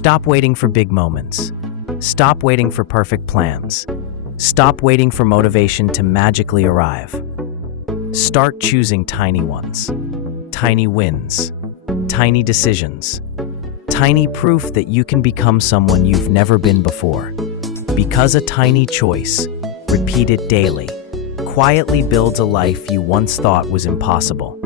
Stop waiting for big moments. Stop waiting for perfect plans. Stop waiting for motivation to magically arrive. Start choosing tiny ones, tiny wins, tiny decisions, tiny proof that you can become someone you've never been before. Because a tiny choice, repeated daily, quietly builds a life you once thought was impossible.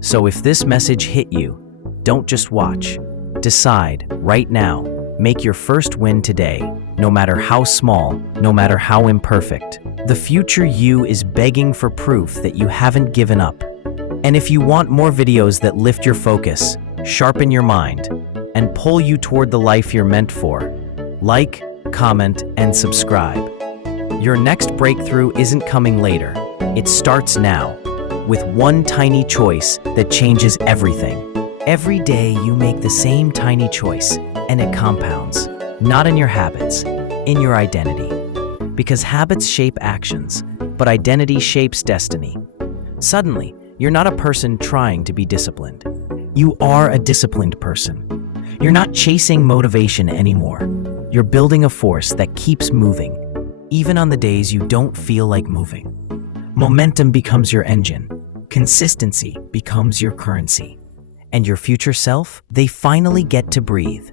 So if this message hit you, don't just watch. Decide, right now, make your first win today, no matter how small, no matter how imperfect. The future you is begging for proof that you haven't given up. And if you want more videos that lift your focus, sharpen your mind, and pull you toward the life you're meant for, like, comment, and subscribe. Your next breakthrough isn't coming later. It starts now, with one tiny choice that changes everything. Every day you make the same tiny choice, and it compounds, not in your habits, in your identity. Because habits shape actions, but identity shapes destiny. Suddenly, you're not a person trying to be disciplined. You are a disciplined person. You're not chasing motivation anymore. You're building a force that keeps moving, even on the days you don't feel like moving. Momentum becomes your engine. Consistency becomes your currency. And your future self, they finally get to breathe.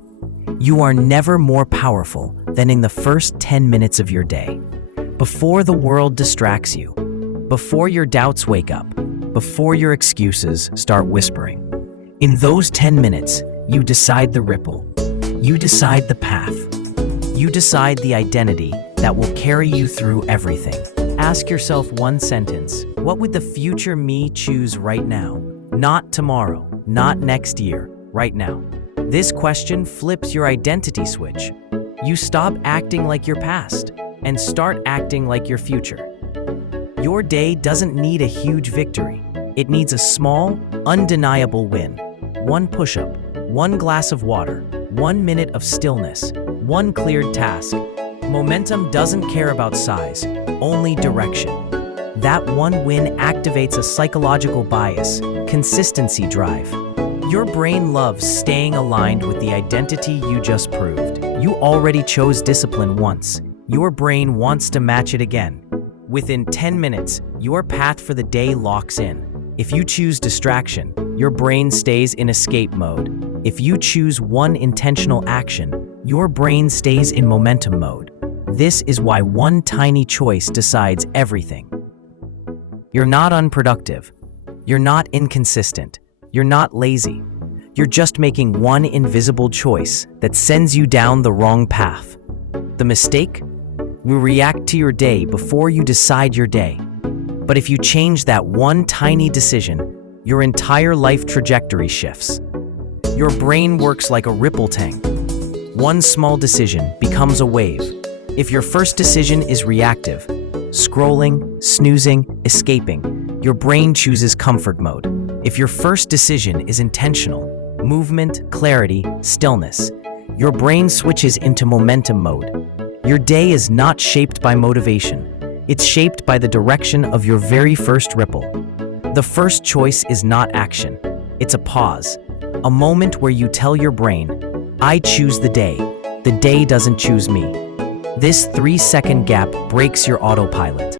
You are never more powerful than in the first 10 minutes of your day. Before the world distracts you, before your doubts wake up, before your excuses start whispering. In those 10 minutes, you decide the ripple. You decide the path. You decide the identity that will carry you through everything. Ask yourself one sentence. What would the future me choose right now? Not tomorrow, not next year, right now. This question flips your identity switch. You stop acting like your past and start acting like your future. Your day doesn't need a huge victory. It needs a small, undeniable win. One push-up, one glass of water, 1 minute of stillness, one cleared task. Momentum doesn't care about size, only direction. That one win activates a psychological bias, consistency drive. Your brain loves staying aligned with the identity you just proved. You already chose discipline once. Your brain wants to match it again. Within 10 minutes, your path for the day locks in. If you choose distraction, your brain stays in escape mode. If you choose one intentional action, your brain stays in momentum mode. This is why one tiny choice decides everything. You're not unproductive. You're not inconsistent. You're not lazy. You're just making one invisible choice that sends you down the wrong path. The mistake? You react to your day before you decide your day. But if you change that one tiny decision, your entire life trajectory shifts. Your brain works like a ripple tank. One small decision becomes a wave. If your first decision is reactive, scrolling, snoozing, escaping, your brain chooses comfort mode. If your first decision is intentional, movement, clarity, stillness, your brain switches into momentum mode. Your day is not shaped by motivation. It's shaped by the direction of your very first ripple. The first choice is not action. It's a pause, a moment where you tell your brain, I choose the day. The day doesn't choose me. This 3-second gap breaks your autopilot.